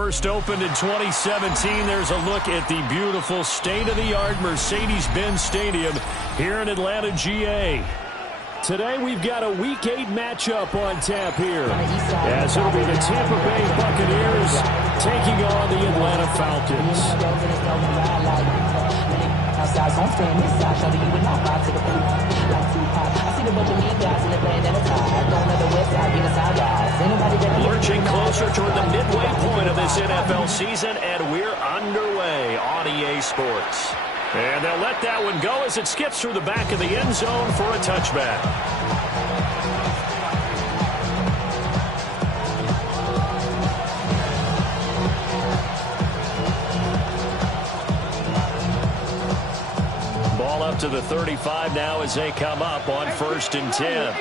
first opened in 2017, there's a look at the beautiful state-of-the-art Mercedes-Benz Stadium here in Atlanta, GA. Today we've got a Week 8 matchup on tap here, as it'll be the Tampa Bay Buccaneers taking on the Atlanta Falcons. Lurching closer toward the midway point of this NFL season, and we're underway on EA Sports. And they'll let that one go as it skips through the back of the end zone for a touchback. Ball up to the 35 now as they come up on 1st and 10.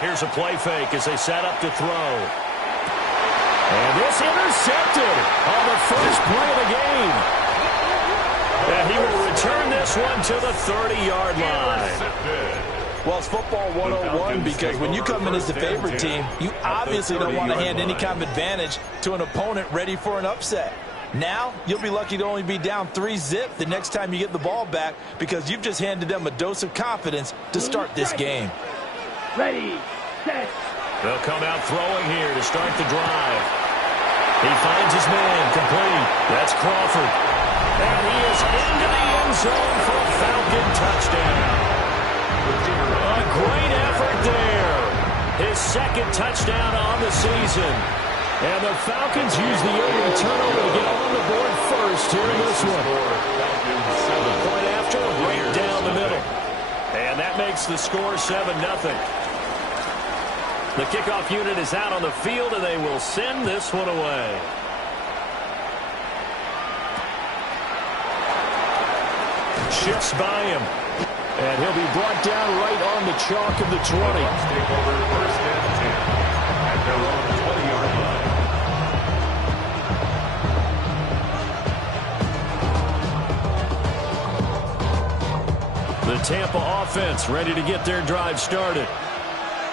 Here's a play fake as they set up to throw. And this intercepted on the first play of the game. And he will return this one to the 30-yard line. Well, it's football 101 because when you come in as the favorite team, you obviously don't want to hand any kind of advantage to an opponent ready for an upset. Now, you'll be lucky to only be down 3-zip the next time you get the ball back because you've just handed them a dose of confidence to start this game. Ready, set. They'll come out throwing here to start the drive. He finds his man complete. That's Crawford. And he is into the end zone for a Falcon touchdown. A great effort there. His second touchdown on the season. And the Falcons use the early turnover to get on the board first here in this one. The point after, right down the middle. And that makes the score 7-0. The kickoff unit is out on the field, and they will send this one away. Shifts by him. And he'll be brought down right on the chalk of the 20. Take over 1st and 10 at their own 20-yard line. The Tampa offense ready to get their drive started.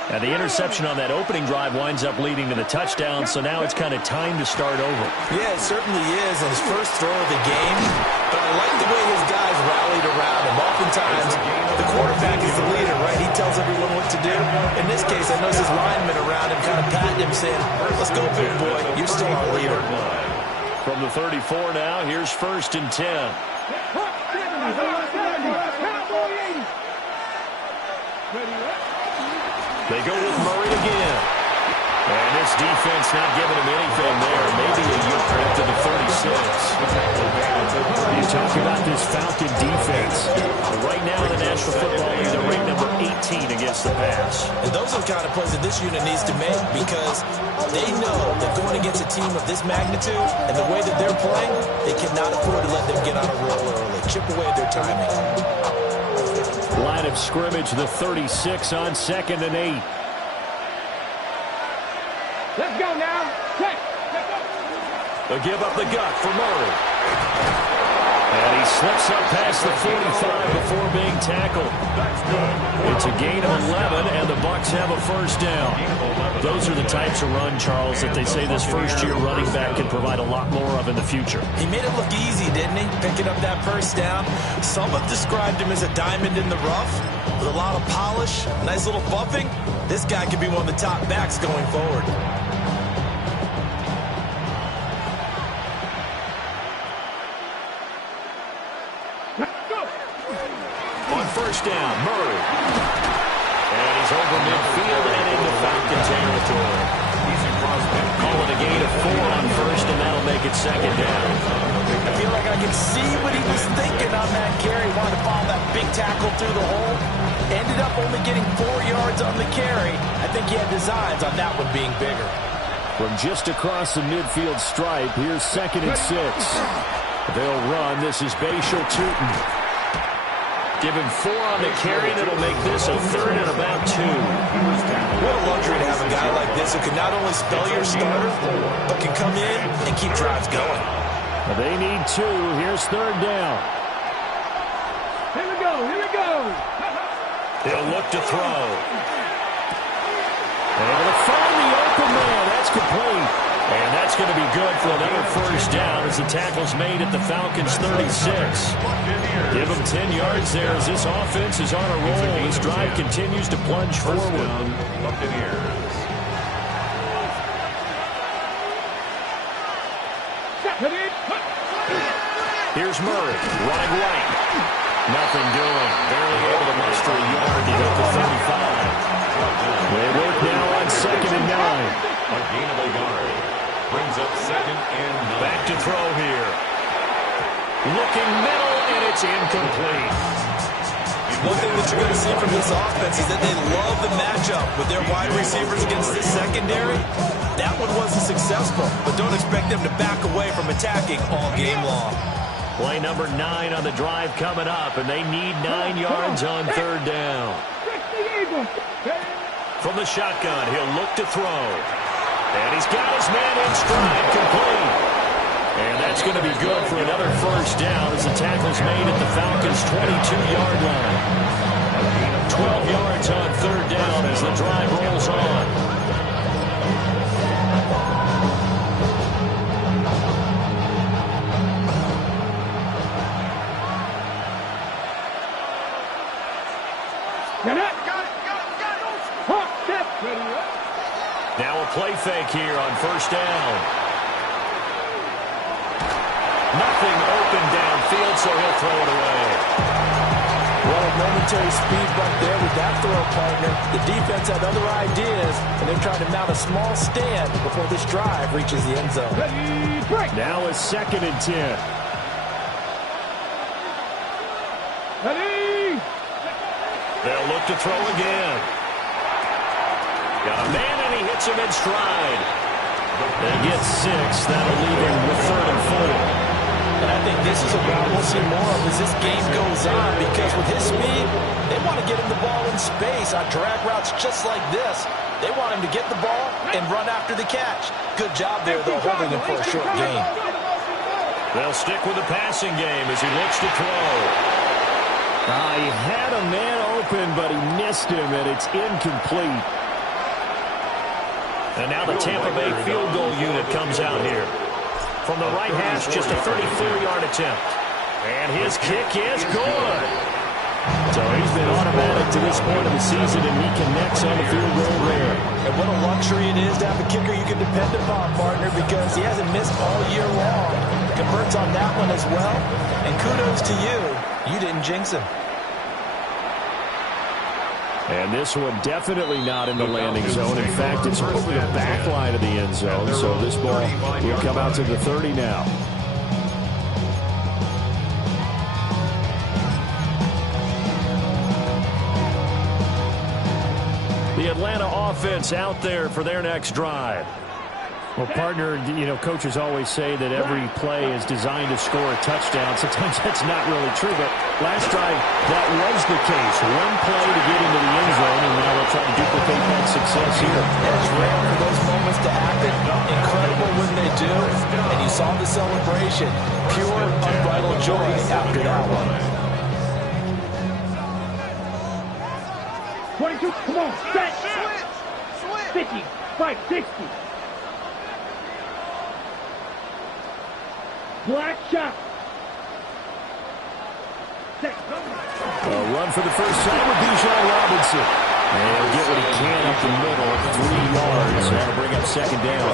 And the interception on that opening drive winds up leading to the touchdown, so now it's kind of time to start over. Yeah, it certainly is, and his first throw of the game. But I like the way his guys rallied around him. Oftentimes, the quarterback is the leader, right? He tells everyone what to do. In this case, I notice his linemen around him kind of patting him, saying, let's go, big boy. You're still our leader. From the 34 now, here's 1st and 10. They go with Murray again. And this defense not giving him anything there. Maybe a yard to the 36. You talk about this Falcon defense. Right now in the National Football League, they're ranked number 18 against the pass. And those are the kind of plays that this unit needs to make because they know that going against a team of this magnitude and the way that they're playing, they cannot afford to let them get on a roll early. Chip away at their timing. Line of scrimmage, the 36 on 2nd and 8. Let's go now. Check. They'll give up the gut for Murray. And he slips up past the 45 before being tackled. It's a gain of 11, and the Bucs have a first down. Those are the types of run, Charles, that they say this first-year running back can provide a lot more of in the future. He made it look easy, didn't he? Picking up that first down. Some have described him as a diamond in the rough with a lot of polish, nice little buffing. This guy could be one of the top backs going forward. First down, Murray. And he's over midfield and into Falcon territory. Call it a gain of 4 on 1st, and that'll make it 2nd down. I feel like I can see what he was thinking on that carry. He wanted to follow that big tackle through the hole. Ended up only getting 4 yards on the carry. I think he had designs on that one being bigger. From just across the midfield stripe, here's 2nd and 6. They'll run. This is Bashal Tootin. Give him 4 on the carry, and it'll make this a 3rd and about 2. What a luxury to have a guy like this who can not only spell your starter, but can come in and keep drives going. They need 2. Here's 3rd down. Here we go. Here we go. He'll look to throw. Able to It's complete. And that's going to be good for another first down as the tackle's made at the Falcons' 36. Give them 10 yards there as this offense is on a roll. This drive continues to plunge forward. Here's Murray running right. Nothing doing. Barely able to muster a yard to get to 35. They work now on 2nd and 9. A gain of a yard. Brings up 2nd and 9. Back to throw here. Looking middle, and it's incomplete. One thing that you're going to see from this offense is that they love the matchup with their wide receivers against this secondary. That one wasn't successful, but don't expect them to back away from attacking all game long. Play number 9 on the drive coming up, and they need 9 yards on 3rd down. From the shotgun, he'll look to throw. And he's got his man in stride, complete. And that's going to be good for another first down as the tackle's made at the Falcons' 22-yard line. 12 yards on 3rd down as the drive rolls on. Now a play fake here on 1st down. Nothing open downfield, so he'll throw it away. Well, a momentary speed bump there with that throw, partner. The defense had other ideas, and they're trying to mount a small stand before this drive reaches the end zone. Now a 2nd and 10. They'll look to throw again. Got a man, and he hits him in stride. They get 6. That'll leave him with 3rd and 4. And I think this is a route we'll see more of as this game goes on, because with his speed, they want to get him the ball in space on drag routes just like this. They want him to get the ball and run after the catch. Good job there, though, holding him for a short gain. They'll stick with the passing game as he looks to throw. He had a man open, but he missed him, and it's incomplete. And now the Tampa Bay field goal unit comes out here. From the right hash, just a 34-yard attempt. And his kick is good. So he's been automatic to this point of the season, and he connects on the field goal there. And what a luxury it is to have a kicker you can depend upon, partner, because he hasn't missed all year long. Converts on that one as well. And kudos to you. You didn't jinx him. And this one definitely not in the landing zone. In fact, it's over the back line of the end zone. So this ball will come out to the 30 now. The Atlanta offense out there for their next drive. Well, partner, you know, coaches always say that every play is designed to score a touchdown. Sometimes that's not really true, but last drive, that was the case. One play to get into the end zone, and now they'll try to duplicate that success here. It's rare for those moments to happen. Incredible when they do, and you saw the celebration. Pure, unbridled joy after that one. 22, come on, set. 50, 5, 60. Black shot. A run for the first time with Bijan Robinson. And he'll get what he can up the middle, 3 yards. That'll bring up 2nd down.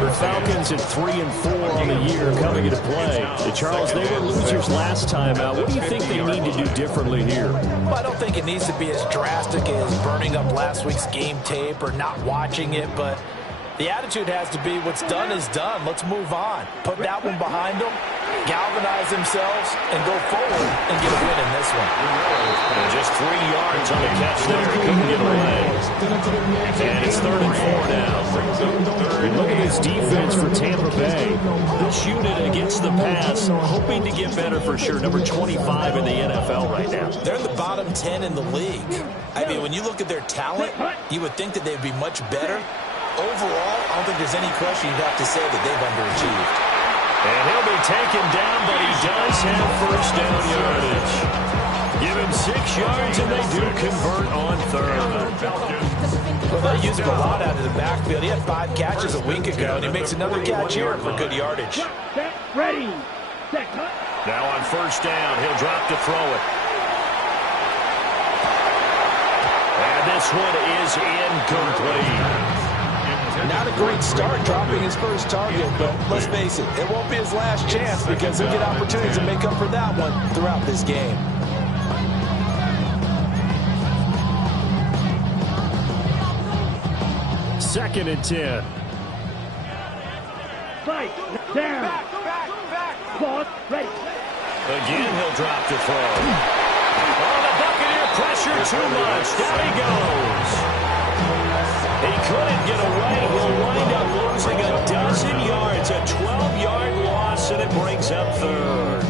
The Falcons at 3-4 on the year coming into play. Charles, they were losers last time out. What do you think they need to do differently here? Well, I don't think it needs to be as drastic as burning up last week's game tape or not watching it, but the attitude has to be what's done is done. Let's move on. Put that one behind them, galvanize themselves, and go forward and get a win in this one. And just 3 yards on the catch there. He couldn't get away. And it's 3rd and 4 now. And look at this defense for Tampa Bay. This unit against the pass, hoping to get better for sure. Number 25 in the NFL right now. They're in the bottom 10 in the league. I mean, when you look at their talent, you would think that they'd be much better. Overall, I don't think there's any question you'd have to say that they've underachieved. And he'll be taken down, but he does have first down yardage. Give him 6 yards, and they do convert on 3rd. Well, they use him a lot out of the backfield. He had 5 catches a week ago, and he makes another catch here for good yardage. Set, ready, set, cut. Now on first down, he'll drop to throw it. And this one is incomplete. Not a great start dropping his first target, but let's face it, it won't be his last chance because he'll get opportunities to make up for that one throughout this game. Second and 10. Fight, down. Pause, ready. Again, he'll drop to throw. Oh, the Buccaneer pressure too much. Down he goes. He couldn't get away. He'll wind up losing a dozen yards. A 12-yard loss, and it brings up third.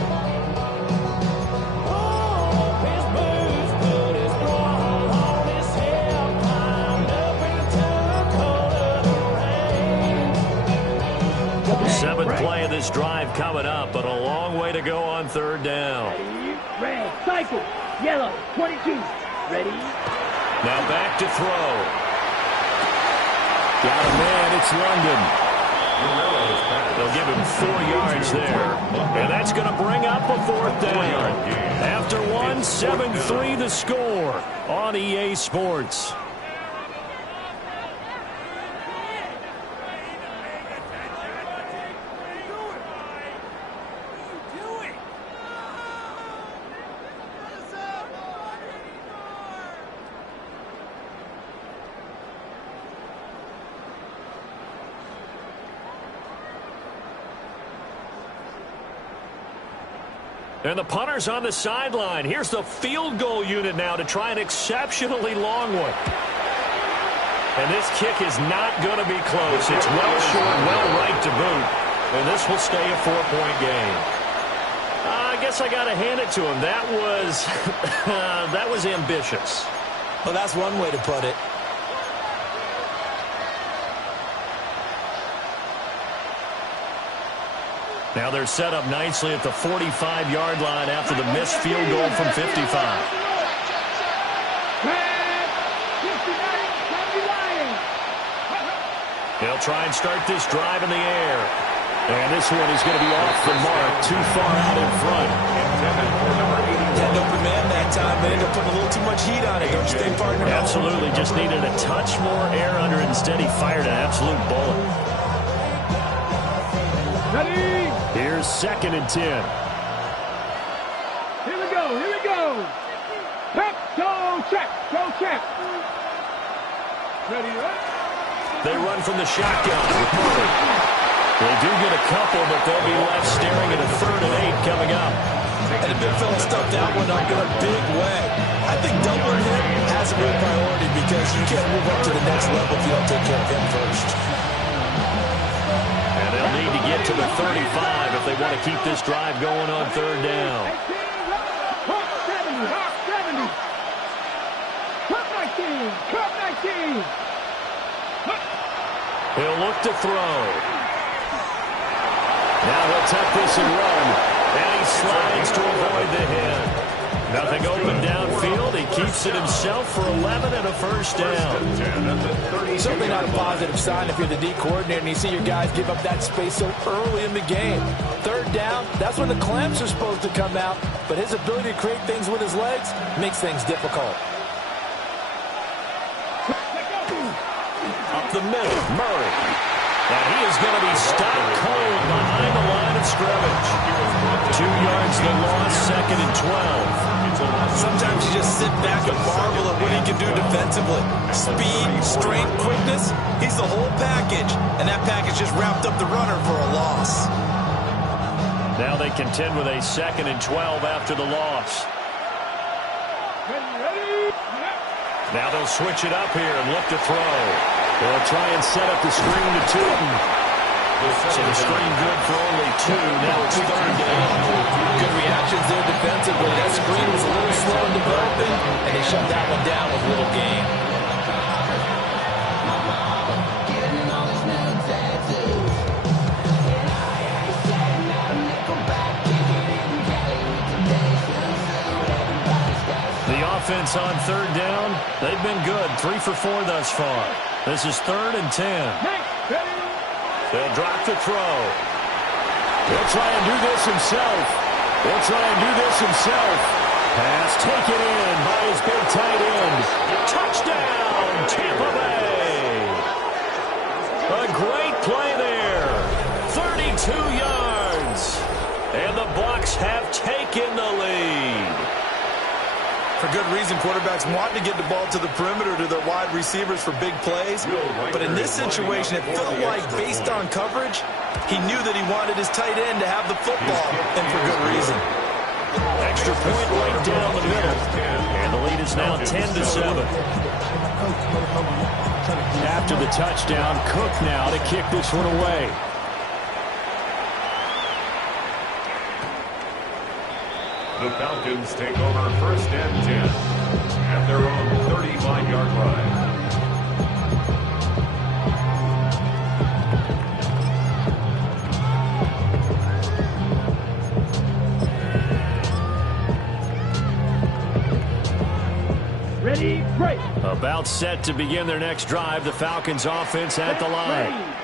Seventh play of this drive coming up, but a long way to go on third down. Ready, red, cycle, yellow, 22. Ready. Now back to throw. Got a man, it's London. They'll give him 4 yards there. And that's going to bring up a fourth down. After one, 7-3 the score on EA Sports. And the punter's on the sideline. Here's the field goal unit now to try an exceptionally long one. And this kick is not going to be close. It's well short, well right to boot. And this will stay a 4-point game. I guess I got to hand it to him. That was, that was ambitious. Well, that's one way to put it. Now they're set up nicely at the 45-yard line after the missed field goal from 55. They'll try and start this drive in the air. And this one is going to be off the mark, too far out in front. Had an open man that time, but ended up putting a little too much heat on it, don't you think, partner? Absolutely, just needed a touch more air under it. Instead, he fired an absolute bullet. Ready. Here's second and 10. Here we go, here we go. Pep, go check, go check. Ready, right? They run from the shotgun with Murray. They do get a couple, but they'll be left staring at a 3rd and 8 coming up. And the big fella stuffed that one up in a big way. I think doubling him has a real priority because you can't move up to the next level if you don't take care of him first. And they'll need to get to the 35 if they want to keep this drive going on third down. 70, 70. Cup 19, Cup 19. He'll look to throw. Now he'll tuck this and run. And he slides to avoid the hit. Nothing open downfield. He keeps it himself for 11 and a first down. Certainly not a positive sign if you're the D coordinator and you see your guys give up that space so early in the game. Third down, that's when the clamps are supposed to come out. But his ability to create things with his legs makes things difficult. Up the middle, Murray. And he is going to be stopped cold behind the line of scrimmage. 2 yards the loss, second and 12. Sometimes you just sit back and marvel at what he can do defensively. Speed, strength, quickness, he's the whole package. And that package just wrapped up the runner for a loss. Now they contend with a second and 12 after the loss. Now they'll switch it up here and look to throw. They'll try and set up the screen to Tootin. So the screen good for only 2. Now it's third down. Good reactions there defensively. That screen was a little slow in developing, and they shut that one down with little gain. offense on third down. They've been good, 3 for 4 thus far. This is 3rd and 10. They'll drop the throw. He'll try and do this himself. Pass taken in by his big tight end. Touchdown, Tampa Bay. A great play there. 32 yards. And the Bucs have taken the lead. For good reason, quarterbacks want to get the ball to the perimeter to their wide receivers for big plays. But in this situation, it felt like, based on coverage, he knew that he wanted his tight end to have the football, and for good reason. Extra point right down the middle. And the lead is now 10-7. After the touchdown, Cook now to kick this one away. The Falcons take over 1st and 10 at their own 35-yard line. Ready, break. About set to begin their next drive. The Falcons offense at the line.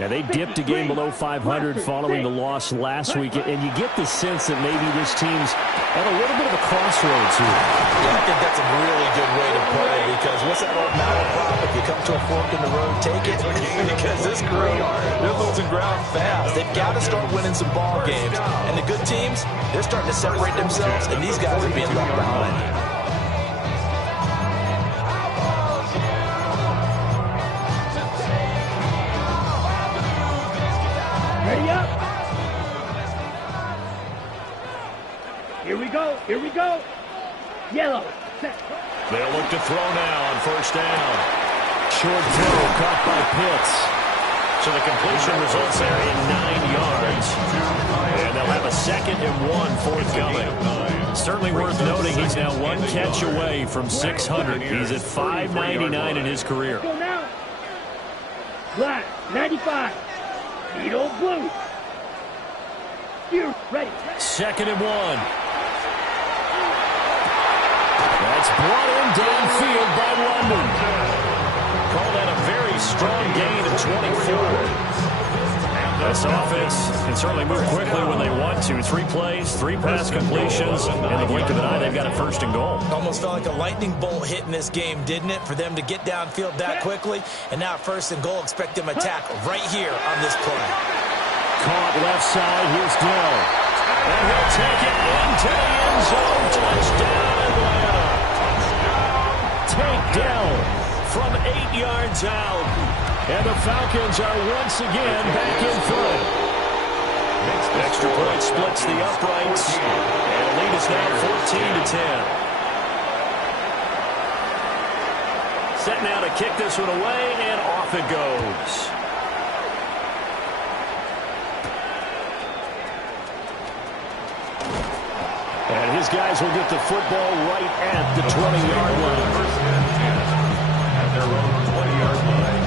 Yeah, they dipped a game below 500 following the loss last week, and you get the sense that maybe this team's at a little bit of a crossroads here. Yeah, I think that's a really good way to put it, because what's that old malaprop? If you come to a fork in the road, take it. Because this crew, they're losing ground fast. They've got to start winning some ball games. And the good teams, they're starting to separate themselves, and these guys are being left behind. Ready up. Here we go. Yellow. Set. They'll look to throw now on 1st down. Short throw caught by Pitts. So the completion results there in 9 yards. And they'll have a 2nd and 1 forthcoming. Certainly worth noting he's now 1 catch away from 600. He's at 599 in his career. Go now. Black, 95. Needle blue. You ready. 2nd and 1. That's brought in downfield by London. Call that a very strong gain of 24. This offense can certainly move quickly when they want to. 3 plays, 3 pass completions. In the blink of an eye, they've got a 1st and goal. Almost felt like a lightning bolt hit in this game, didn't it? For them to get downfield that quickly. And now 1st and goal, expect them to attack right here on this play. Caught left side. Here's Dell. And he'll take it into the end zone. Touchdown, Atlanta. Takedown from 8 yards out. And the Falcons are once again back in front. Extra point splits the uprights. And the lead is now 14-10. Set now to kick this one away, and off it goes. And his guys will get the football right at the 20-yard line. 1st and 10 at their own 20-yard line.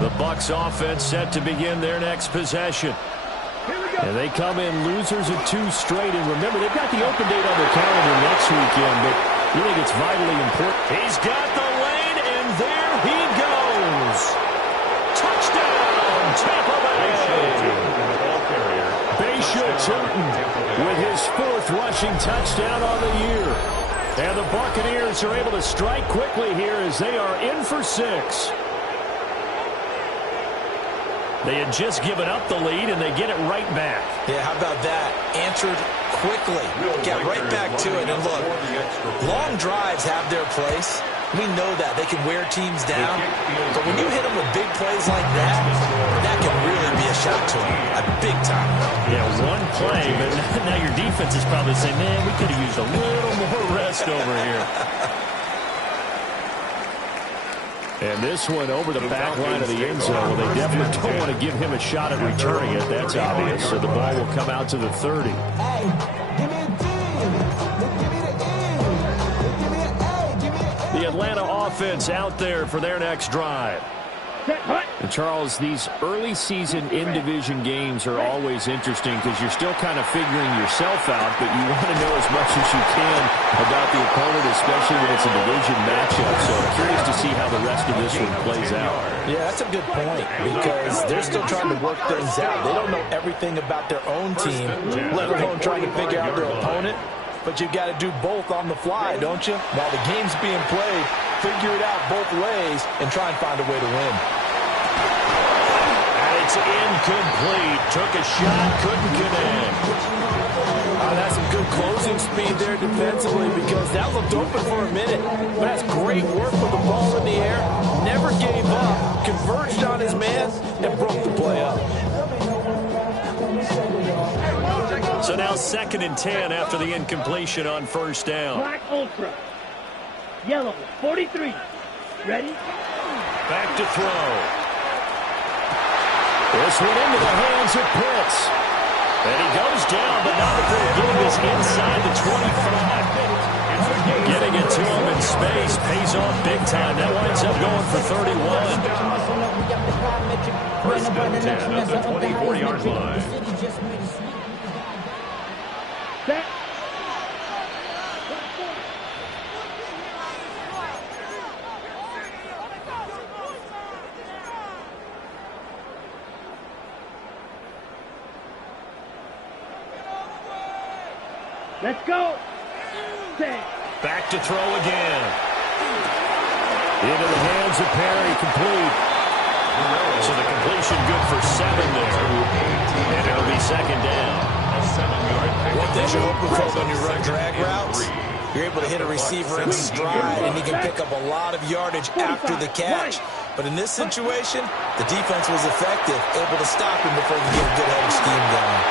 The Bucs offense set to begin their next possession. And they come in losers of 2 straight. And remember, they've got the open date on their calendar next weekend, but we think it's vitally important. He's got the lane, and there he goes. Touchdown, Tampa Bay. Bayshore Tilton with his 4th rushing touchdown on the year. And the Buccaneers are able to strike quickly here as they are in for 6. They had just given up the lead, and they get it right back. Yeah, how about that? Answered quickly. Get right back to it. And look, long drives have their place. We know that. They can wear teams down. But when you hit them with big plays like that, that can really be a shot to them. A big time. Yeah, 1 play, but now your defense is probably saying, man, we could have used a little more rest over here. And this one over the back line of the end zone. Well, they definitely don't want to give him a shot at returning it. That's obvious. So the ball will come out to the 30. Atlanta offense out there for their next drive. And Charles, these early season in-division games are always interesting because you're still kind of figuring yourself out, but you want to know as much as you can about the opponent, especially when it's a division matchup. So I'm curious to see how the rest of this one plays out. Yeah, that's a good point because they're still trying to work things out. They don't know everything about their own team, let alone trying to figure out their opponent. But you've got to do both on the fly, don't you? While the game's being played, figure it out both ways and try and find a way to win. And it's incomplete. Took a shot, couldn't connect. That's some good closing speed there defensively because that looked open for a minute. But that's great work with the ball in the air. Never gave up, converged on his man, and broke the play up. So now 2nd and 10 after the incompletion on first down. Black Ultra. Yellow, 43. Ready? Back to throw. This one into the hands of Pitts. And he goes down, but not before getting this inside the 25. Getting it to him in space pays off big time. That winds up going for 31. First and 10 at the 24-yard line. Set. Let's go. Set. Back to throw again. Into the hands of Perry, complete. So the completion good for 7 there. And it'll be 2nd down. One thing you're hoping for when you run drag routes, you're able to hit a receiver in stride, and he can pick up a lot of yardage after the catch. But in this situation, the defense was effective, able to stop him before he could get a good headed scheme going.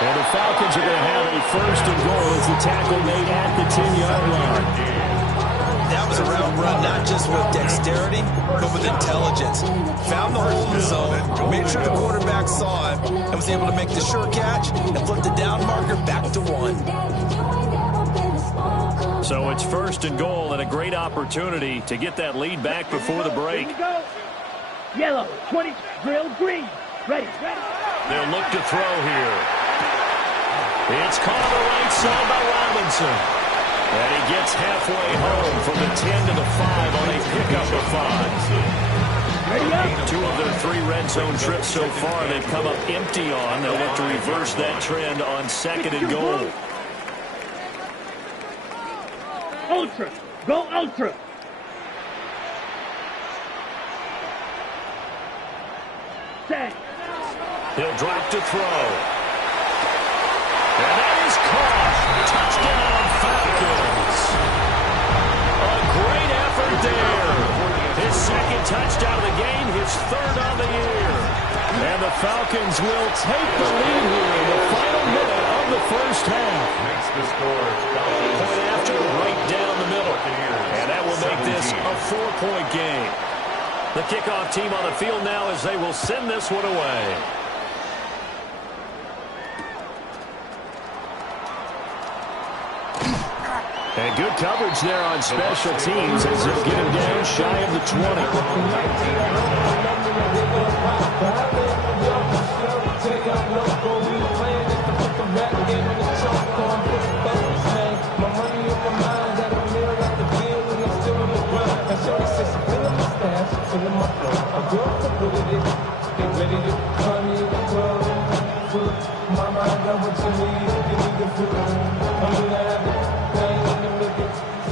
And the Falcons are going to have a 1st and goal as the tackle made at the 10-yard line. That was a route run not just with dexterity, but with intelligence. Found the hole in the zone, made sure the quarterback saw him, and was able to make the sure catch and flip the down marker back to 1. So it's 1st and goal and a great opportunity to get that lead back before the break. Here we go. Yellow, 20, drill, green. Ready, ready. They'll look to throw here. It's caught on the right side by Robinson. And he gets halfway home from the 10 to the 5 on a pickup of 5. Ready up. 2 of their 3 red zone trips so far they've come up empty on. They'll look to reverse that trend on 2nd and goal. Ultra. Go Ultra. Set. He'll drop to throw. And that is caught. Touchdown, Falcons. A great effort there. His 2nd touchdown of the game, his 3rd on the year. And the Falcons will take the lead here in the final minute of the first half. Makes the score. Point after, right down the middle. And that will make this a 4-point game. The kickoff team on the field now as they will send this one away. And good coverage there on special teams as they'll get him down shy of the 20.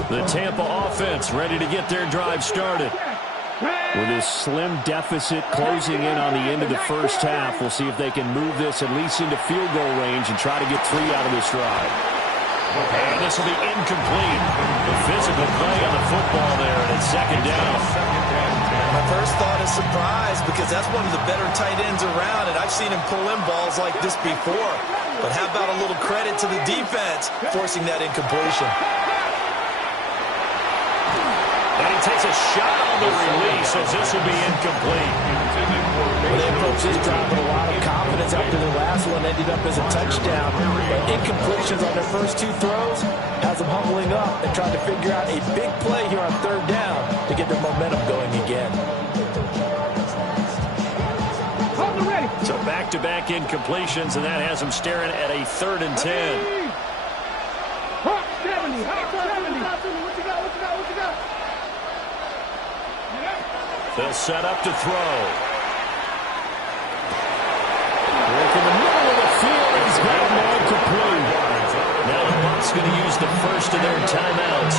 The Tampa offense ready to get their drive started. With this slim deficit closing in on the end of the first half, we'll see if they can move this at least into field goal range and try to get 3 out of this drive. And this will be incomplete. The physical play on the football there, and it's 2nd down. My first thought is surprise because that's one of the better tight ends around, and I've seen him pull in balls like this before. But how about a little credit to the defense forcing that incompletion? And he takes a shot on the release as this will be incomplete. Well, they approached this drive with a lot of confidence after the last one ended up as a touchdown. But incompletions on their first 2 throws has them humbling up and trying to figure out a big play here on 3rd down to get their momentum going again. So back-to-back incompletions, and that has them staring at a 3rd and 10. Hawk 70, Hawk 70. What you got? They'll set up to throw. Work in the middle of the field, and he's got a man complete. Now the Bucs going to use the first of their timeouts,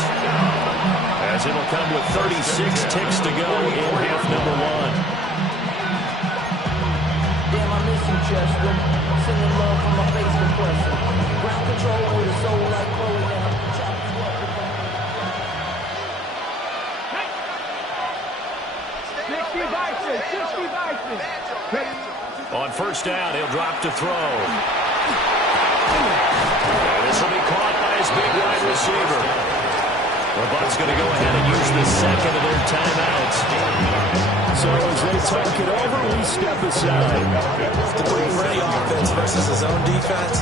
as it'll come with 36 ticks to go in half number 1. Damn, I miss you, Chester. Sending love from my Facebook question. Ground control with a soul like Chloe now. On 1st down, he'll drop to throw. And this will be caught by his big wide receiver. The Bucs going to go ahead and use the second of their timeouts. So as they talk it over, we step aside. The great for any offense versus his own defense,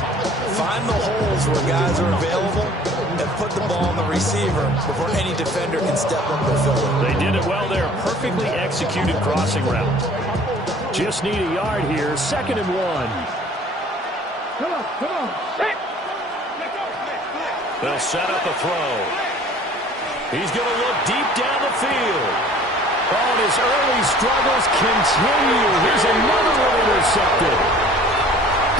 find the holes where guys are available and put the ball on the receiver before any defender can step up and fill it. They did it well there. Perfectly executed crossing route. Just need a yard here. 2nd and 1. Come on. They'll set up a throw. He's going to look deep down the field. Oh, and his early struggles continue. Here's another one intercepted.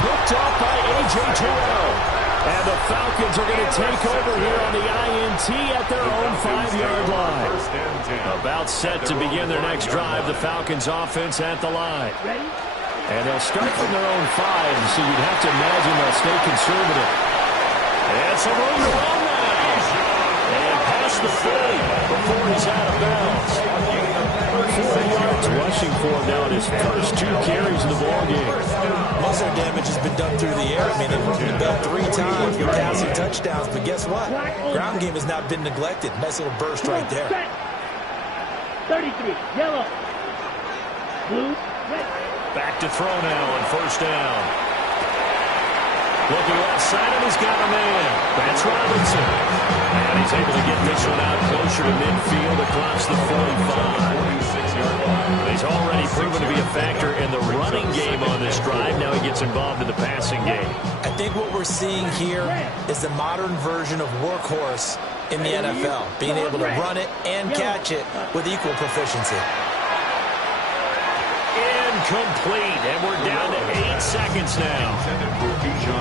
Picked off by A.J. Terrell. And the Falcons are going to take over here on the INT at their own 5-yard line. About set to begin their next drive. The Falcons offense at the line. And they'll start from their own 5, so you'd have to imagine they'll stay conservative. And some room to run now. And past the 40 before he's out of bounds. 4 yards rushing for him now in his first 2 carries of the ballgame. Most of their damage has been done through the air. I mean, they've run the bell 3 times with passing touchdowns, but guess what? Ground game has not been neglected. Nice little burst right there. 33, yellow. Blue, red. Back to throw now on 1st down. Looking left side, and he's got a man. That's Robinson. And he's able to get this one out closer to midfield across the 45. He's already proven to be a factor in the running game on this drive. Now he gets involved in the passing game. I think what we're seeing here is the modern version of workhorse in the NFL, being able to run it and catch it with equal proficiency. Incomplete, and we're down to 8 seconds now.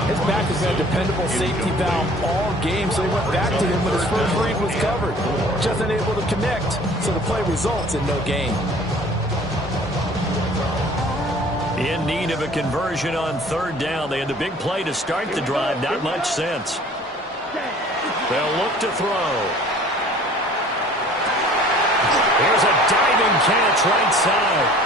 His back has been a dependable safety valve all game, so he went back to him when his first read was covered. Just unable to connect, so the play results in no gain. In need of a conversion on 3rd down. They had the big play to start the drive. Not much sense. They'll look to throw. Here's a diving catch right side.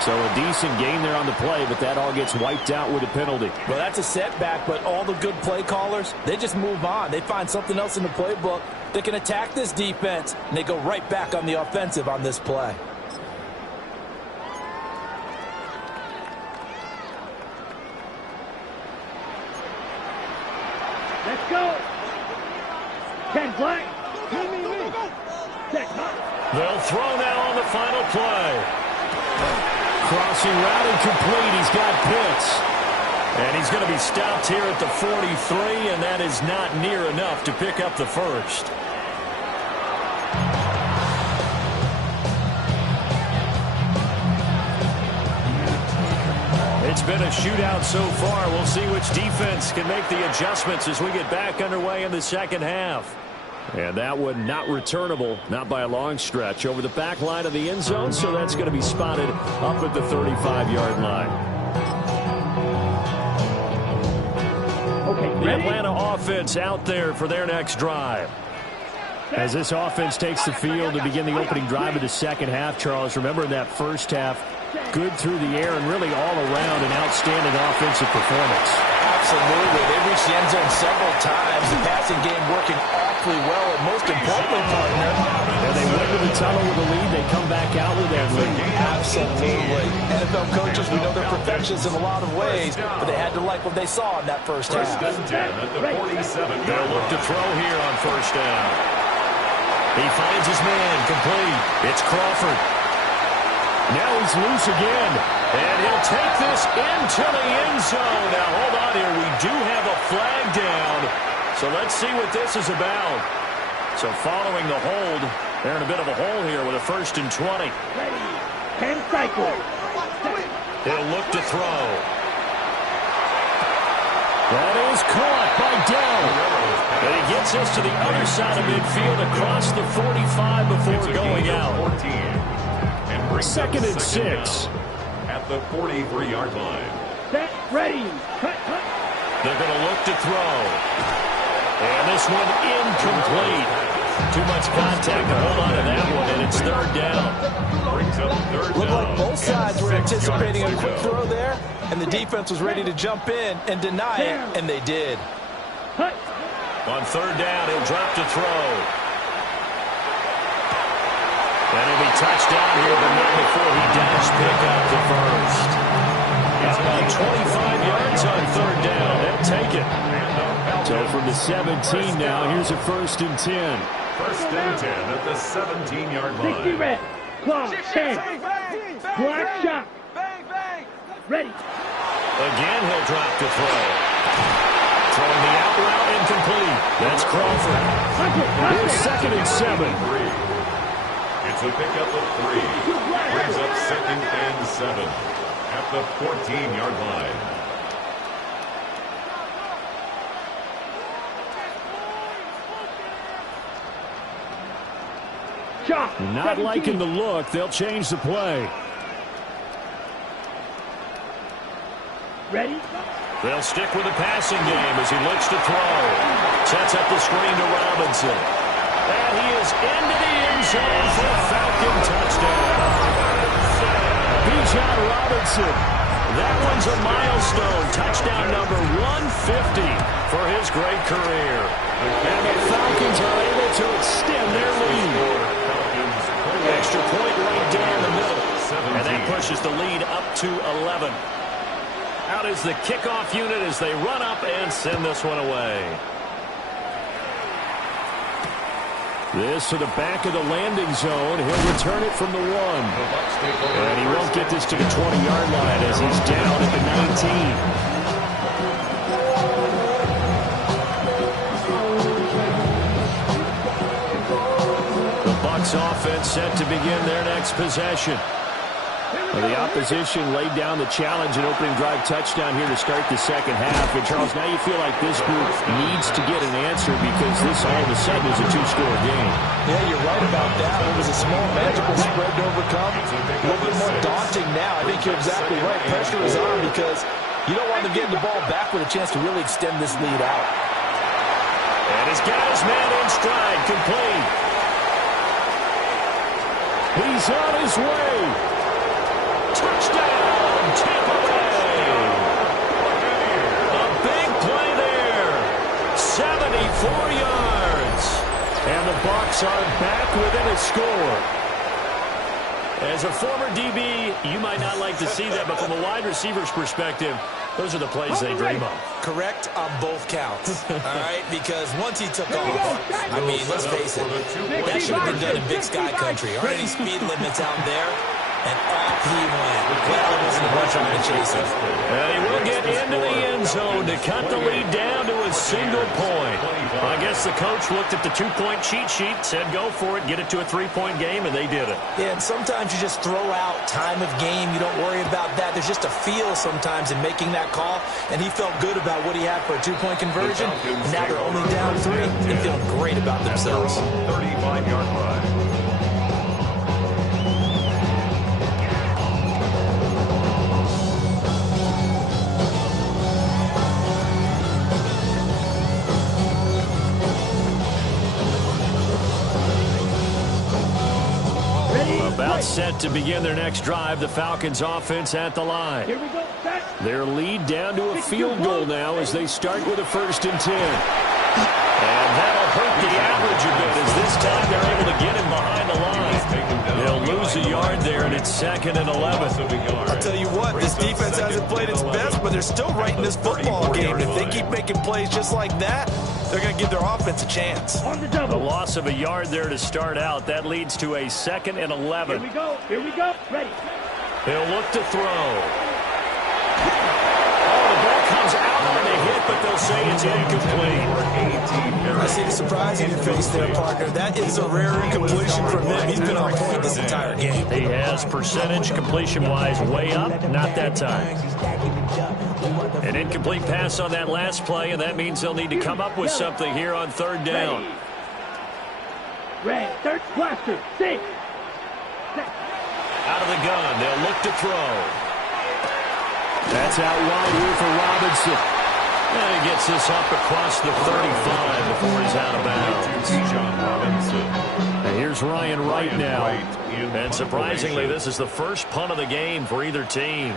So a decent gain there on the play, but that all gets wiped out with a penalty. Well, that's a setback, but all the good play callers, they just move on. They find something else in the playbook that can attack this defense, and they go right back on the offensive on this play. Let's go. 10 black. They'll throw now on the final play. Crossing route incomplete. He's got Pitts. And he's going to be stopped here at the 43, and that is not near enough to pick up the first. It's been a shootout so far. We'll see which defense can make the adjustments as we get back underway in the second half. And that one not returnable, not by a long stretch, over the back line of the end zone, so that's going to be spotted up at the 35-yard line. Okay, the Atlanta offense out there for their next drive. As this offense takes the field to begin the opening drive of the second half, Charles, remember in that first half, good through the air and really all around an outstanding offensive performance. Absolutely. They reached the end zone several times. The passing game working off awfully well, and most importantly, partner, And they went to the tunnel with a lead. They come back out with that lead. absolutely. NFL coaches, we know they're perfectionists in a lot of ways, but they had to like what they saw in that first half. First and 10 at the 47. They'll look to throw here on first down. He finds his man, complete. It's Crawford. Now he's loose again. And he'll take this into the end zone. Now, hold on here. We do have a flag down. So let's see what this is about. So following the hold, they're in a bit of a hole here with a 1st and 20. Ready. 10 cycles. He'll look to throw. That is caught by Dell. And he gets us to the other side of midfield across the 45 before going out. 14. And brings up 2nd and 6. down at the 43-yard line. Set. Ready. Cut. They're going to look to throw. And this one incomplete. Too much contact to hold on to that one, and it's 3rd down. Brings up 3rd Looked down. like both sides were And 6 anticipating a yards to quick go. throw there, and the defense was ready to jump in and deny it, and they did. Cut. On 3rd down, he'll drop to throw. And he'll be touched down here, but not before he does pick up the first. How about 25 yards on 3rd down? They'll take it. So from the 17 now, here's a 1st and 10. 1st and 10 at the 17-yard 60 line. red. Clock. 10. Black shot. Ready. Again, he'll drop to throw. Throwing the out route incomplete. That's Crawford. Here's 2nd and 7. It's a pickup of 3. Brings up 2nd and 7 at the 14-yard line. Shot. Not 17. liking the look. They'll change the play. Ready. They'll stick with the passing game as he looks to throw. Sets up the screen to Robinson. And he is into the end zone for a Falcon touchdown. Bijan Robinson. That one's a milestone. Touchdown number 150 for his great career. And the Falcons are able to extend their lead. Extra point right down the middle. And that pushes the lead up to 11. Out is the kickoff unit as they run up and send this one away. This to the back of the landing zone. He'll return it from the 1. And he won't get this to the 20-yard line as he's down at the 19. Offense set to begin their next possession. Well, the opposition laid down the challenge and opening drive touchdown here to start the second half. And, Charles, now you feel like this group needs to get an answer because this all of a sudden is a 2-score game. Yeah, you're right about that. It was a small, manageable spread to overcome. A little bit more daunting now. I think you're exactly right. Pressure is on because you don't want them getting the ball back with a chance to really extend this lead out. And he's got his man in stride, complete. He's on his way. Touchdown, Tampa Bay. A big play there. 74 yards. And the Bucs are back within a score. As a former DB, you might not like to see that, but from a wide receiver's perspective, those are the plays they dream of. Correct on both counts, all right? Because once he took off, I mean, let's face it, that should have been done in Big Sky country. Aren't any speed limits out there? And off he went. Well, it wasn't a bunch trying to chase him. And he will get into the end zone to cut the lead down to a single point. I guess the coach looked at the 2-point cheat sheet, said go for it, get it to a 3-point game, and they did it. Yeah, and sometimes you just throw out time of game. You don't worry about that. There's just a feel sometimes in making that call, and he felt good about what he had for a 2-point conversion. And now they're only down 3 and feeling great about themselves. 35-yard line. About set to begin their next drive, the Falcons offense at the line. Here we go. Set. Their lead down to a field goal now as they start with a 1st and 10. And that'll hurt the average a bit, as this time they're able to get him behind the line. They'll lose a yard there, and it's 2nd and 11. I'll tell you what, this defense hasn't played its best, but they're still right in this football game. If they keep making plays just like that, they're going to give their offense a chance. The loss of a yard there to start out. That leads to a 2nd and 11. Here we go. Here we go. Ready. He'll look to throw. The ball comes out on the hit, but they'll say it's incomplete. I see the surprise in your face there, partner. That is a rare incompletion from him. He's been on point this entire game. He has percentage completion-wise way up, not that time. An incomplete pass on that last play, and that means they'll need to come up with something here on 3rd down. Red, third cluster, 6. Out of the gun, they'll look to throw. That's out wide here for Robinson. And he gets this up across the 35 before he's out of bounds. And here's Ryan Wright now. And surprisingly, this is the first punt of the game for either team.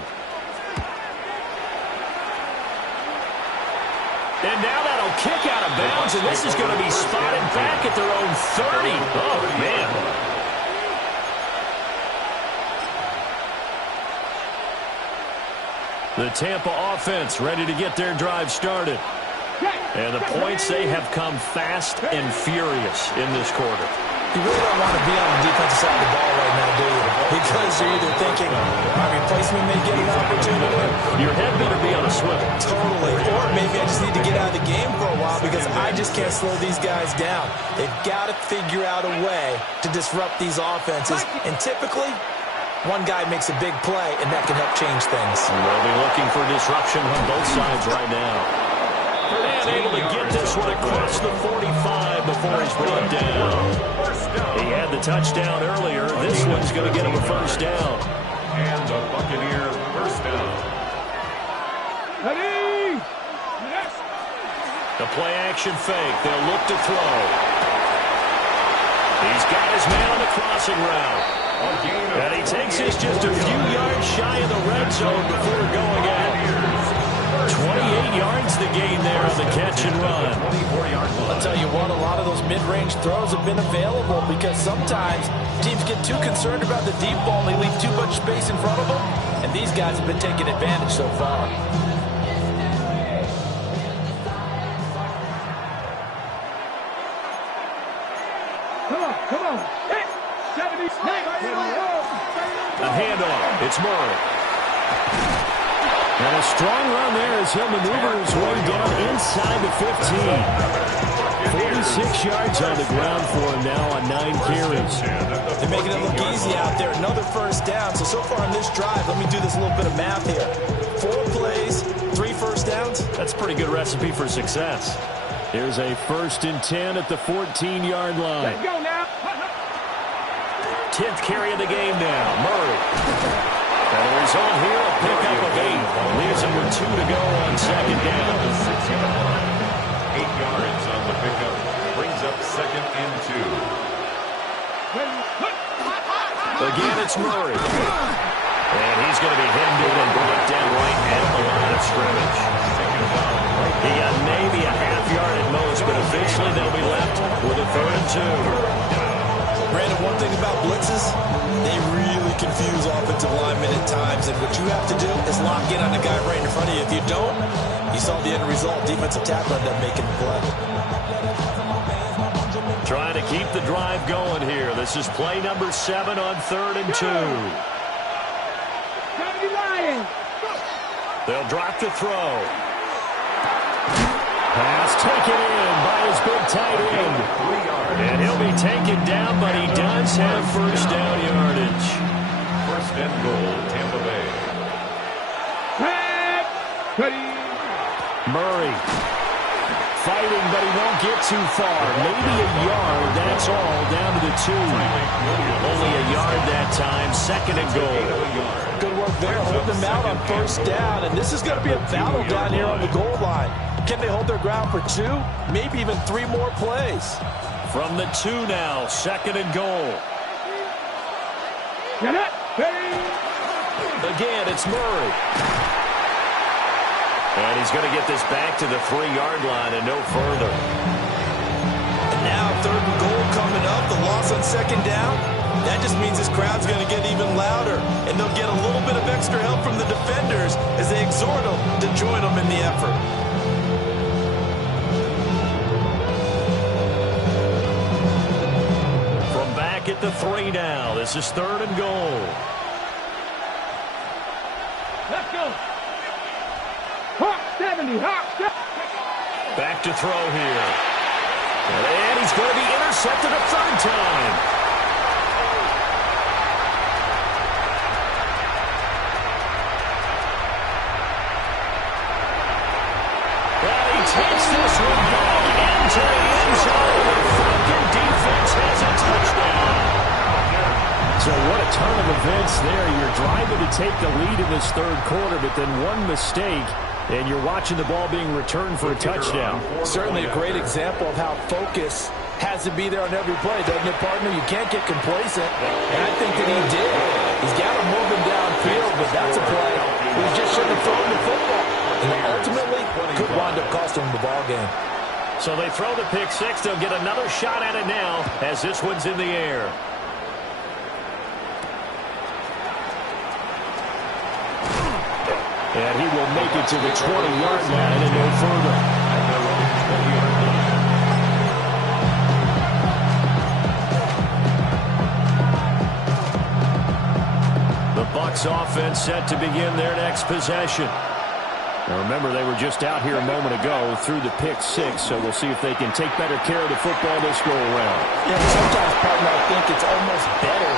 And now that'll kick out of bounds, and this is going to be spotted back at their own 30. Oh, man. The Tampa offense ready to get their drive started. And the points, they have come fast and furious in this quarter. You really don't want to be on the defensive side of the ball right now, do you? Because you're either thinking, my replacement may get an opportunity. Your head better be on a swivel. Totally. Or maybe I just need to get out of the game for a while because I just can't slow these guys down. They've got to figure out a way to disrupt these offenses. And typically, one guy makes a big play, and that can help change things. They'll be looking for disruption on both sides right now. And able to get this one across the 45 before he's brought down. He had the touchdown earlier. This one's going to get him a first down. And the Buccaneers first down. Ready. Yes. The play action fake. They'll look to throw. He's got his man on the crossing route. And he takes this just a few yards shy of the red zone before going out. 28 yards the gain there on the catch and run. I'll tell you what, a lot of those mid-range throws have been available because sometimes teams get too concerned about the deep ball and they leave too much space in front of them. And these guys have been taking advantage so far. Come on. Hit. 79. A handoff. It's Murray. And a strong run there as he'll maneuver his way down inside the 15. 46 yards on the ground for him now on 9 carries. They're making it look easy out there. Another first down. So far on this drive, let me do this little bit of math here. 4 plays, 3 first downs. That's a pretty good recipe for success. Here's a 1st and 10 at the 14-yard line. Let's go now. 10th carry of the game now. Murray. And the result here, a pickup of 8. Leaves him with 2 to go on 2nd down. 8 yards on the pickup. Brings up 2nd and 2. Again, it's Murray. And he's going to be hemmed in and brought down right at the line of scrimmage. He got maybe a half yard at most, but eventually they'll be left with a 3rd and 2. Brandon, one thing about blitzes, they really confuse offensive linemen at times. And what you have to do is lock in on the guy right in front of you. If you don't, you saw the end result. Defensive tackle ended up making the play. Trying to keep the drive going here. This is play number 7 on 3rd and 2. They'll drop the throw. Pass taken in by his big tight end. And he'll be taken down, but he does have first down yardage. 1st and goal, Tampa Bay. Murray fighting, but he won't get too far. Maybe a yard, that's all, down to the 2. Only a yard that time, 2nd and goal. Good work there, holding them out on first down. And this is going to be a battle down here on the goal line. Can they hold their ground for 2? Maybe even 3 more plays. From the 2 now, 2nd and goal. Again, it's Murray. And he's going to get this back to the 3-yard line and no further. Now, 3rd and goal coming up, the loss on 2nd down. That just means this crowd's going to get even louder, and they'll get a little bit of extra help from the defenders as they exhort them to join them in the effort. From back at the 3 now, this is 3rd and goal. Let's go. Hawk 70, Hawk 70. Back to throw here. And he's going to be intercepted a 3rd time. And he takes this one back into the end zone. The Falcon defense has a touchdown. So what a turn of events there. You're driving to take the lead in this 3rd quarter, but then one mistake, and you're watching the ball being returned for a touchdown. Certainly a great example of how focus has to be there on every play, doesn't it, partner? You can't get complacent, and I think that he did. He's got to move him downfield, but that's a play he just shouldn't have thrown the football. And ultimately, could wind up costing him the ball game. So they throw the pick 6. They'll get another shot at it now as this one's in the air. And he will make it to the 20-yard line and no further. The Bucs offense set to begin their next possession. Now remember, they were just out here a moment ago through the pick 6, so we'll see if they can take better care of the football this go around. Yeah, sometimes, partner, I think it's almost better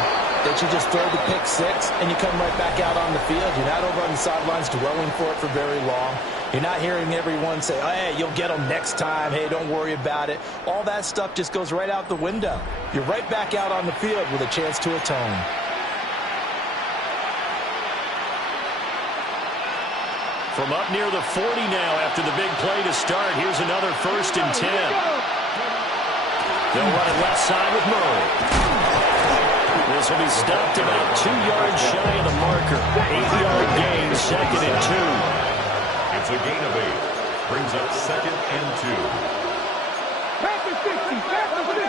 that you just throw the pick 6 and you come right back out on the field. You're not over on the sidelines dwelling for it for very long. You're not hearing everyone say, oh, hey, you'll get them next time. Hey, don't worry about it. All that stuff just goes right out the window. You're right back out on the field with a chance to atone. From up near the 40 now after the big play to start, here's another 1st and 10. They'll run it left side with Murray. This will be stopped about 2 yards shy of the marker. 8-yard gain, 2nd and 2. It's a gain of 8. Brings up 2nd and 2. Back to 60, back to 50.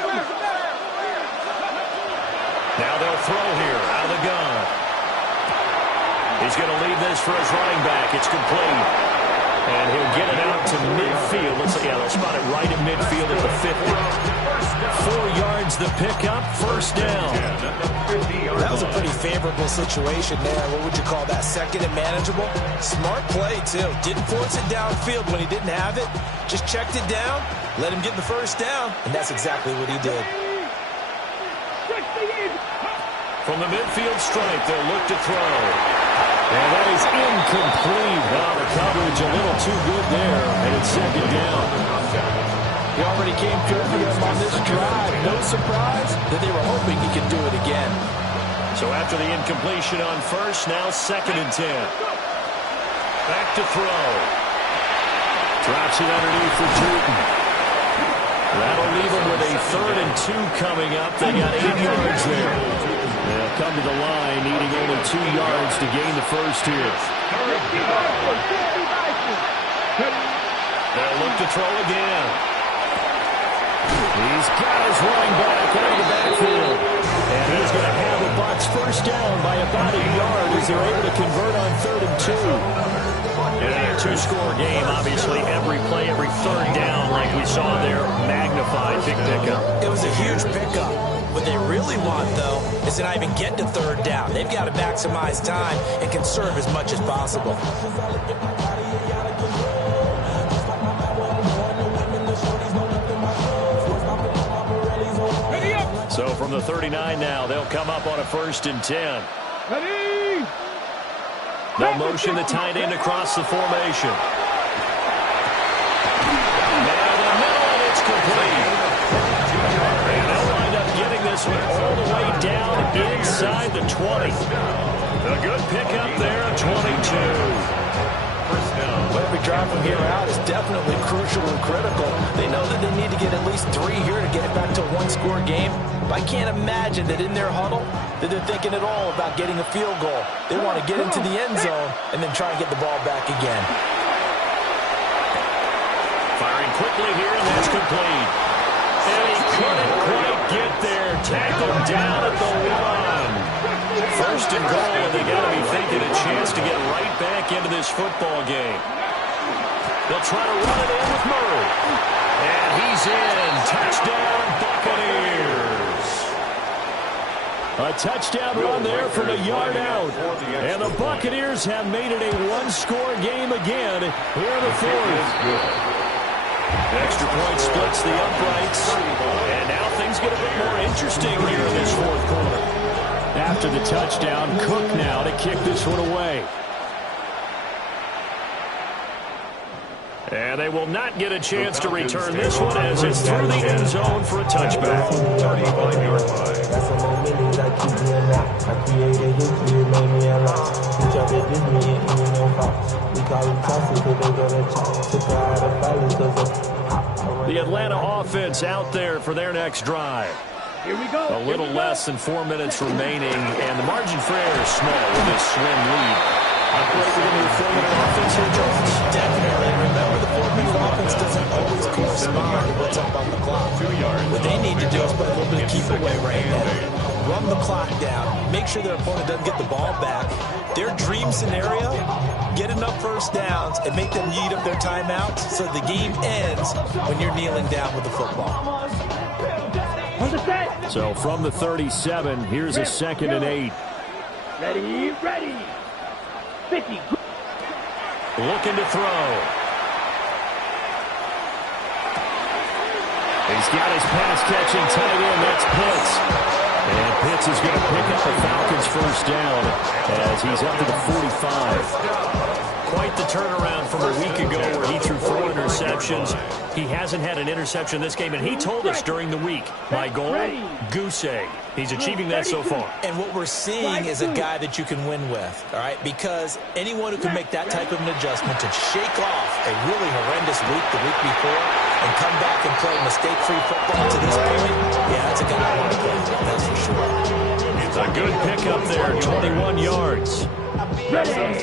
Now they'll throw here out of the gun. He's going to leave this for his running back. It's complete. And he'll get it out to midfield. Let's see, yeah, they'll spot it right in midfield at the 50. 4 yards the pickup, 1st down. That was a pretty favorable situation there. What would you call that? 2nd and manageable? Smart play, too. Didn't force it downfield when he didn't have it. Just checked it down, let him get the 1st down, and that's exactly what he did. From the midfield stripe, they'll look to throw. And that is incomplete. Well, the coverage a little too good there, and it's 2nd down. He already came through for them on this drive. No surprise that they were hoping he could do it again. So after the incompletion on 1st, now 2nd and 10. Back to throw. Drops it underneath for Tootin. That'll leave them with a 3rd and 2 coming up. They got 8 yards there. They'll come to the line, needing only 2 yards to gain the 1st here. They'll look to throw again. He's got his running back out of the backfield. And he's going to have the Bucs 1st down by about a yard as they're able to convert on 3rd and 2. In a 2-score game, obviously, every play, every 3rd down, like we saw there, magnified. Big pickup. It was a huge pickup. What they really want, though, is to not even get to 3rd down. They've got to maximize time and conserve as much as possible. So from the 39 now, they'll come up on a 1st and 10. Ready? They'll motion the tight end across the formation. Now the middle, and it's complete. And they'll wind up getting this one all the way down inside the 20. A good pickup there at 22. But every drive from here out is definitely crucial and critical. They know that they need to get at least 3 here to get it back to a 1-score game. But I can't imagine that in their huddle that they're thinking at all about getting a field goal. They want to get into the end zone and then try and get the ball back again. Firing quickly here, and that's complete. And he couldn't quite get there. Tackled down at the 1. First and goal, and they got to be thinking a chance to get right back into this football game. They'll try to run it in with Murray. And he's in. Touchdown, Buccaneers. A touchdown run there from a yard out. And the Buccaneers have made it a one-score game again here in the fourth. Extra point splits the uprights. And now things get a bit more interesting here in this fourth quarter. After the touchdown, Cook now to kick this one away. And they will not get a chance to return this one as it's through the end zone for a touchback. 35-yard line. The Atlanta offense out there for their next drive. Here we go. A little less than 4 minutes remaining, and the margin for error is small with this slim lead. Operate within your 4-minute offense here, Jones? Definitely. Remember, the 4-minute offense doesn't always correspond to what's up on the clock. What they need to do is put a little bit of keep away right now. Run the clock down. Make sure their opponent doesn't get the ball back. Their dream scenario, get enough first downs and make them eat up their timeouts so the game ends when you're kneeling down with the football. So from the 37, here's a 2nd and 8. Ready, ready. 50. Looking to throw. He's got his pass-catching tight end. That's Pitts. And Pitts is going to pick up the Falcons' first down as he's up to the 45. Quite the turnaround from a week ago where he threw 4 interceptions. He hasn't had an interception this game, and he told us during the week, my goal, goose egg. He's achieving that so far. And what we're seeing is a guy that you can win with, all right? Because anyone who can make that type of an adjustment to shake off a really horrendous week the week before and come back and play mistake-free football to this point, yeah, that's a guy I want to play with, that's for sure. It's a good pickup there, 21 yards.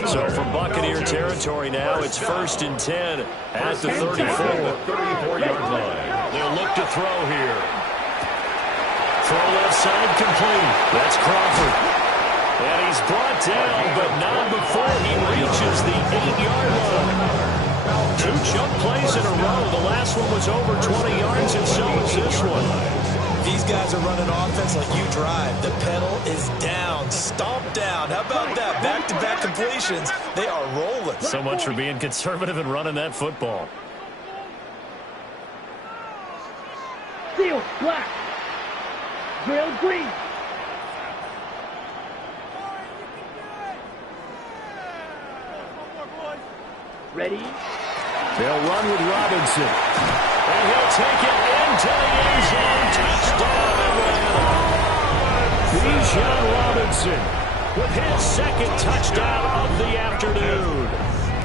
So from Buccaneer territory now, it's 1st and 10 at the 34. 34-yard line. They'll look to throw here. Throw left side complete. That's Crawford. And he's brought down, but not before he reaches the 8-yard line. 2 jump plays in a row. The last one was over 20 yards, and so is this one. These guys are running offense like you drive. The pedal is down, stomped down. How about that? Back-to-back completions. They are rolling. So much for being conservative and running that football. Steel, black. Grill, green. Ready? They'll run with Robinson. And he'll take it into the end zone. Touchdown, Atlanta. Bijan Robinson with his 2nd touchdown of the afternoon.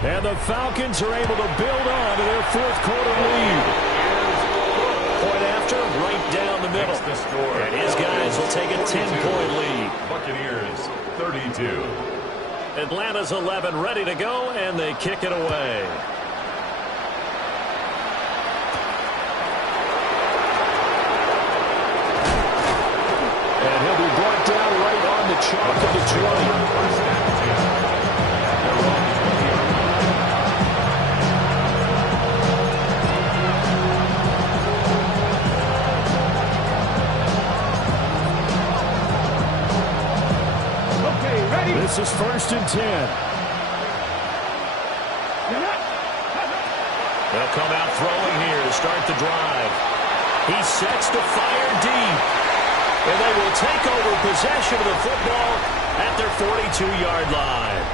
And the Falcons are able to build on to their 4th quarter lead. Point after, right down the middle. And his guys will take a 10-point lead. Buccaneers 32. Atlanta's 11 ready to go, and they kick it away. And he'll be brought down right on the chalk of the 20. This is 1st and 10. They'll come out throwing here to start the drive. He sets to fire deep. And they will take over possession of the football at their 42-yard line.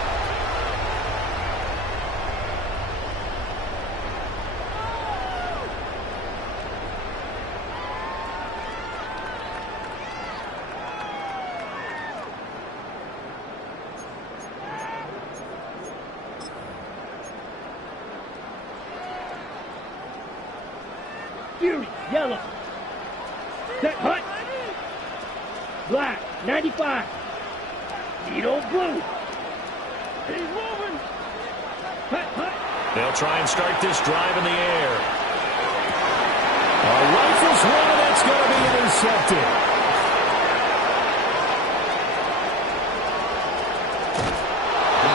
Fury, yellow. Set, hut. Black, 95. Needle blue. He's moving. Hut, hut. They'll try and start this drive in the air. A rifles one it's going to be intercepted.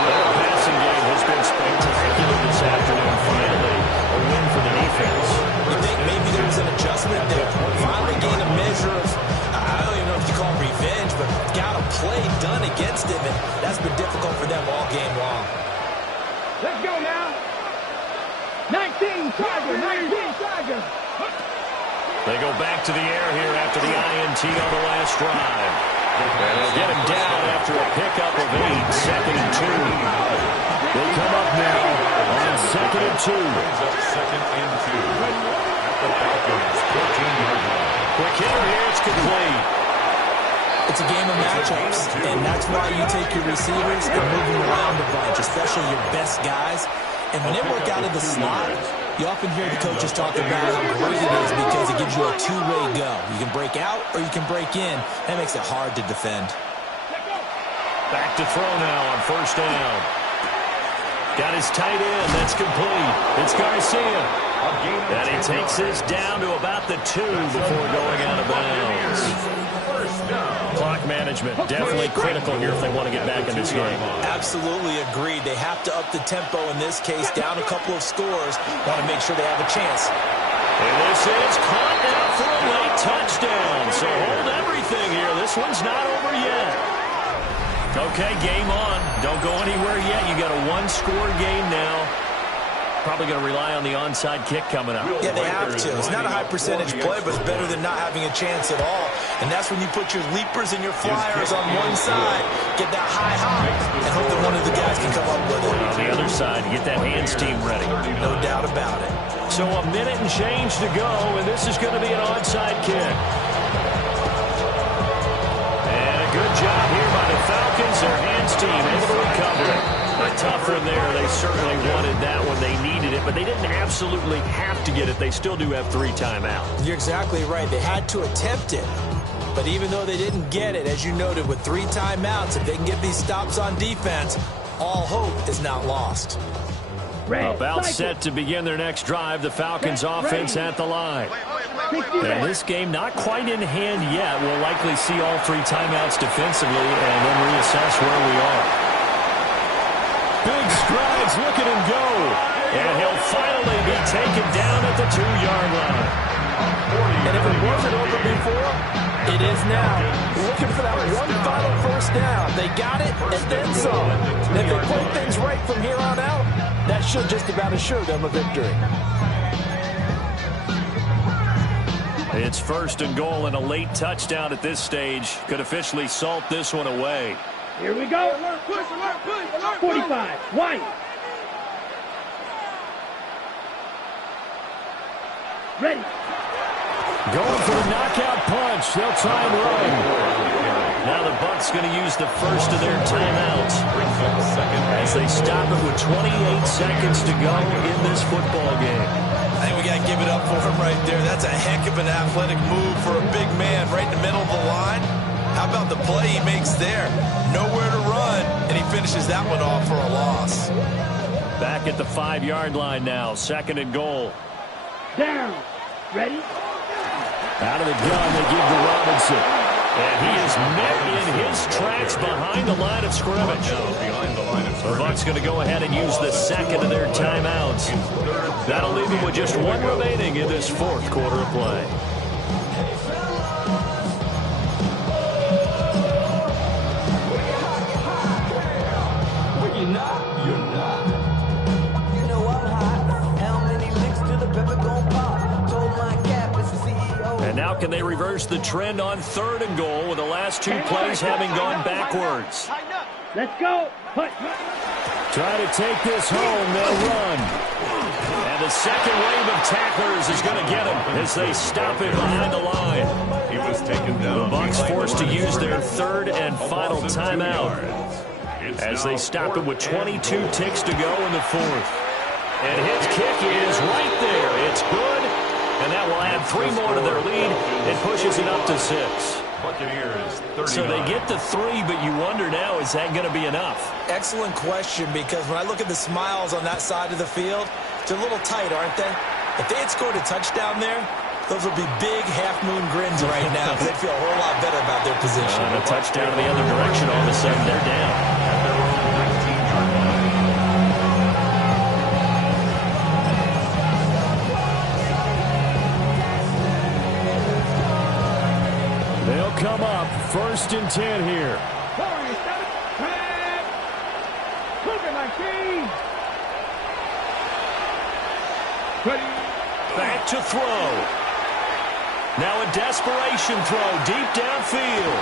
Their passing game has been spectacular this afternoon. Finally, a win for the defense. You think maybe there was an adjustment there? Finally gained a measure of, I don't even know if you call it revenge, but got a play done against him, and that's been difficult for them all game long. Let's go now. 19 Tigers, 19 Tigers. They go back to the air here after the INT on the last drive. And they'll get him down after a pickup of 8, second and 2. They come up now on second and 2. Brings up second and 2 at the Falcons' 14-yard line. Quick hitter here, it's complete. It's a game of matchups, and that's why you take your receivers and move them around a bunch, especially your best guys. And when they work out of the slot, you often hear the coaches talk about how great it is because it gives you a two-way go. You can break out or you can break in. That makes it hard to defend. Back to throw now on first down. Got his tight end. That's complete. It's Garcia. And he takes this down to about the 2 before going out of bounds. Clock management definitely critical here if they want to get back in this game. Absolutely agreed. They have to up the tempo in this case, down a couple of scores. Want to make sure they have a chance. And this is caught now for a late touchdown. So hold everything here. This one's not over yet. Okay, game on. Don't go anywhere yet. You got a one-score game now. Probably going to rely on the onside kick coming up. Yeah, they have to. It's not a high percentage play, but it's better than not having a chance at all. And that's when you put your leapers and your flyers on one side, get that high, and hope that one of the guys can come up with it. On the other side, get that hands team ready. No doubt about it. So a minute and change to go, and this is going to be an onside kick. And a good job here by the Falcons. Their hands team able to recover it. A tough one there. They certainly wanted that when they needed it, but they didn't absolutely have to get it. They still do have 3 timeouts. You're exactly right. They had to attempt it. But even though they didn't get it, as you noted, with 3 timeouts, if they can get these stops on defense, all hope is not lost. About set to begin their next drive. The Falcons offense at the line. And this game not quite in hand yet. We'll likely see all 3 timeouts defensively and then reassess where we are. Big strides, look at him go. And he'll finally be taken down at the 2-yard line. And if it wasn't over before, it is now. Looking for that one final first down. They got it and then some. And if they play things right from here on out, that should just about assure them a victory. It's first and goal, and a late touchdown at this stage could officially salt this one away. Here we go. 45. White. Ready. Going for the knockout punch. They'll try and run. Now the Bucs going to use the first of their timeouts as they stop it with 28 seconds to go in this football game. I think we got to give it up for him right there. That's a heck of an athletic move for a big man right in the middle of the line. How about the play he makes there? Nowhere to run, and he finishes that one off for a loss. Back at the 5-yard line now, second and goal. Down. Ready. Out of the gun, they give to Robinson. And he is met in his tracks behind the line of scrimmage. The Bucs going to go ahead and use the second of their timeouts. That'll leave him with just 1 remaining in this 4th quarter of play. And now can they reverse the trend on 3rd and goal with the last 2 plays having gone backwards? Let's go. Put. Try to take this home. They'll run. And the second wave of tacklers is going to get him as they stop it behind the line. He was taken down. The Bucs forced to use their 3rd and final timeout as they stop it with 22 ticks to go in the 4th. And his kick is right there. It's good. And that will add 3 more to their lead. It pushes it up to 6. So they get the 3, but you wonder now, is that going to be enough? Excellent question, because when I look at the smiles on that side of the field, they're a little tight, aren't they? If they had scored a touchdown there, Those will be big half-moon grins right now. They feel a whole lot better about their position. A touchdown in the other direction. All of a sudden, they're down. At their own 19-yard line. They'll come up 1st and 10 here. Back to throw. Now a desperation throw deep downfield.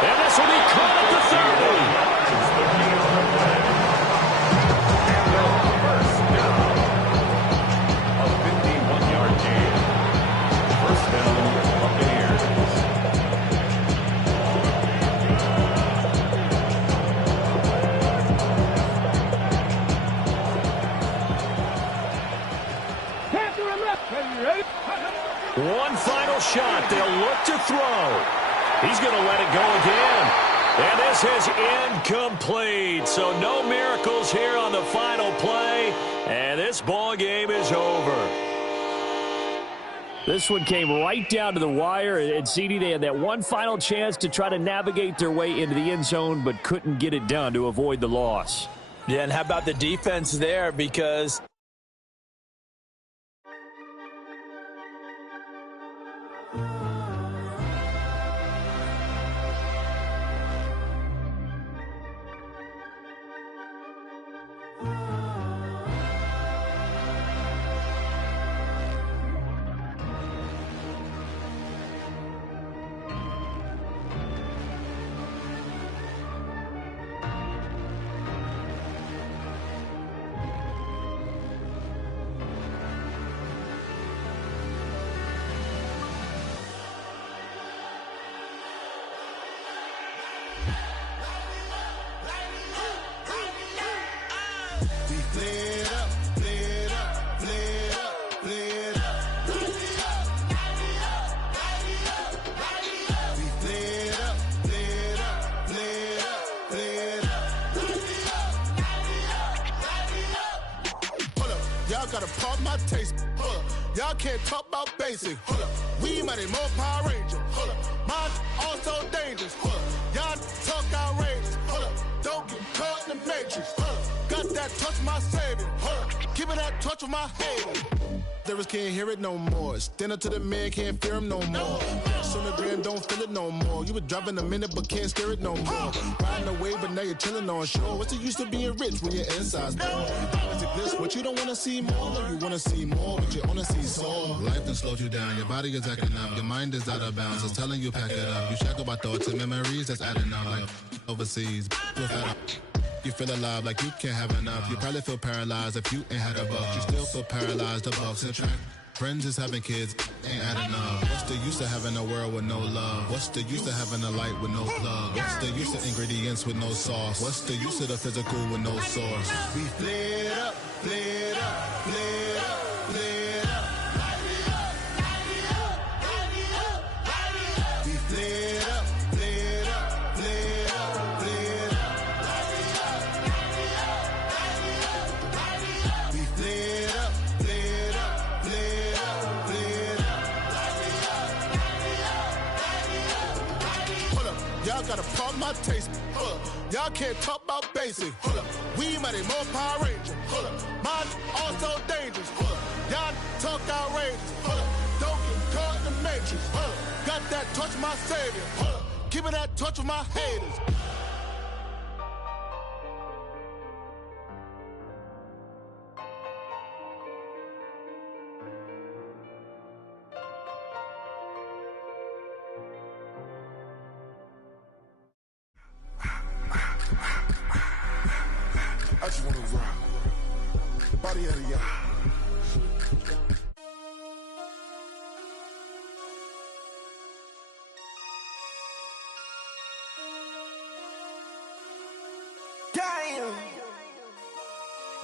And this will be caught at the 30. And a 51-yard gain. First down, Buccaneers. One final shot. They'll look to throw. He's going to let it go again. And this is incomplete. So no miracles here on the final play. And this ball game is over. This one came right down to the wire. And CD, they had that one final chance to try to navigate their way into the end zone, but couldn't get it done to avoid the loss. Yeah, and how about the defense there? Because gotta pop my taste. Y'all can't talk about basic. We mighty more Power Ranger. Mine also dangerous. Y'all talk outrageous. Don't get caught in the matrix. Got that touch my savior. Keeping that touch with my haters. Lyrics can't hear it no more. Stand up to the man, can't fear him no more. On the grand, don't feel it no more. You were driving a minute, but can't steer it no more. Riding away, but now you're chilling on shore. What's the use of being rich when your inside's poor? Is it this what you don't want to see more? No, you want to see more, but you only see sore. Life done slowed you down. Your body is acting up. Your mind is out of bounds. It's telling you pack it up. You shackle by thoughts and memories that's adding up. Like overseas, you feel alive like you can't have enough. You probably feel paralyzed if you ain't had a buck. You still feel paralyzed, the bucks and track. Friends is having kids, ain't adding up. What's the use of having a world with no love? What's the use of having a light with no plug? What's the use of ingredients with no sauce? What's the use of the physical with no source? We flared up, flared up, flared up, flared up. We flared up, flared up, flared up, flared up. We flared up, flared up, flared up, flared up. Hold up, y'all gotta pop my taste. Hold up, y'all can't talk about basic. Hold up, we mighty more Power Ranger. Hold up, mine also dangerous. Hold up, y'all talk outrageous. Hold up, don't get caught in the matrix. Hold up, got that touch my savior. Hold up, keeping that touch with my haters. I just wanna rock the body out of y'all.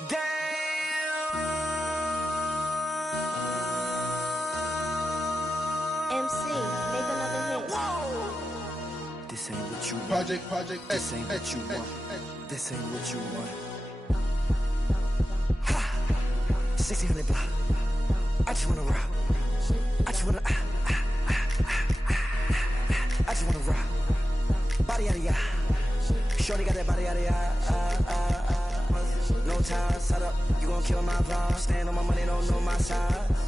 Damn. MC, make another hit. This ain't what you want. Project This ain't what you want. This ain't what you want. Ha! 1600 block. I just wanna rock. I just wanna, I just wanna rock. Body yada yada. Shorty got that body yada yada. No time, set up. You gon' kill my vibe. Stand on my money, don't know my side.